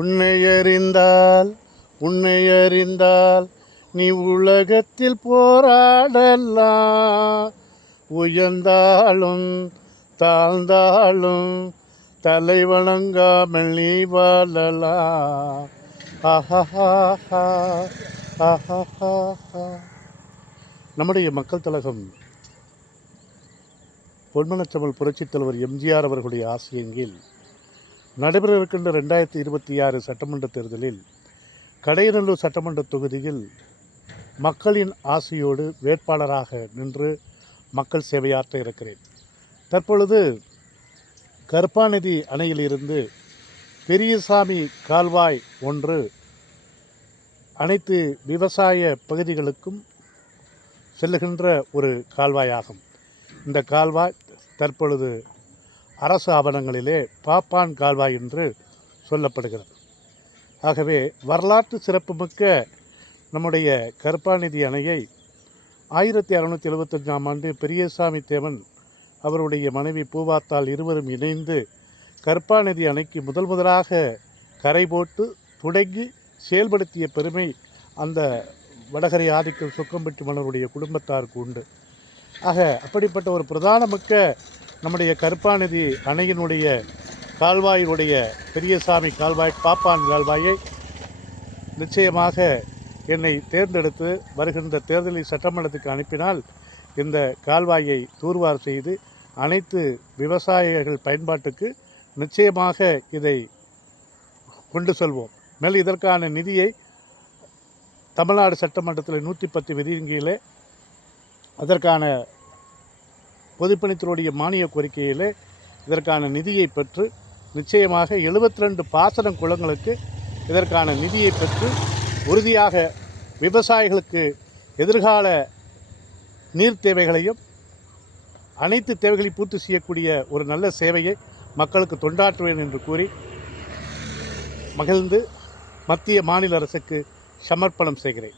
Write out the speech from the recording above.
உன்னை அறிந்தால் உன்னை அறிந்தால் நீ உலகத்தில் போராடலாம். உயர்ந்தாலும் தாழ்ந்தாலும் தலை வணங்காமல் நீ வாழலாம். நம்முடைய மக்கள் திலகம் பொன்மனச்செம்மல் புரட்சித் தலைவர் எம்ஜிஆர் அவர்களுடைய ஆசையின் கீழ் நடைபெற இருக்கின்ற 2026 சட்டமன்ற தேர்தலில் கடையநல்லூர் சட்டமன்ற தொகுதியில் மக்களின் ஆசையோடு வேட்பாளராக நின்று மக்கள் சேவையாற்ற இருக்கிறேன். தற்பொழுது கருப்பாநதி அணையிலிருந்து பெரியசாமி கால்வாய் ஒன்று அனைத்து விவசாய பகுதிகளுக்கும் செல்லுகின்ற ஒரு கால்வாயாகும். இந்த கால்வாய் தற்பொழுது அரசு ஆவணங்களிலே பாப்பான் கால்வாய் என்று சொல்லப்படுகிறது. ஆகவே வரலாற்று சிறப்புமிக்க நம்முடைய கருப்பாநதி அணையை 1675ஆம் ஆண்டு பெரியசாமி தேவன் அவருடைய மனைவி பூவாத்தாள் இருவரும் இணைந்து கருப்பாநதி அணைக்கு முதலாக கரை போட்டு தொடங்கி செயல்படுத்திய பெருமை அந்த வடகரை ஆதிக்கம் சுக்கம்பட்டி மன்னருடைய குடும்பத்தாருக்கு உண்டு. ஆக அப்படிப்பட்ட ஒரு பிரதானமிக்க நம்முடைய கருப்பாநதி அணையினுடைய கால்வாயினுடைய பெரியசாமி கால்வாய் பாப்பான் கால்வாயை நிச்சயமாக என்னை தேர்ந்தெடுத்து வருகின்ற தேர்தலில் சட்டமன்றத்துக்கு அனுப்பினால் இந்த கால்வாயை தூர்வார் செய்து அனைத்து விவசாயிகள் பயன்பாட்டுக்கு நிச்சயமாக இதை கொண்டு செல்வோம். மேலும் இதற்கான நிதியை தமிழ்நாடு சட்டமன்றத்தில் 110 விதியின் கீழே அதற்கான பொதுப்பணித்துறையுடைய மானிய கோரிக்கையிலே இதற்கான நிதியை பெற்று நிச்சயமாக 72 பாசன குளங்களுக்கு இதற்கான நிதியை பெற்று உறுதியாக விவசாயிகளுக்கு எதிர்கால நீர் தேவைகளையும் அனைத்து தேவைகளையும் பூர்த்தி செய்யக்கூடிய ஒரு நல்ல சேவையை மக்களுக்கு தொண்டாற்றுவேன் என்று கூறி மகிழ்ந்து மத்திய மாநில அரசுக்கு சமர்ப்பணம் செய்கிறேன்.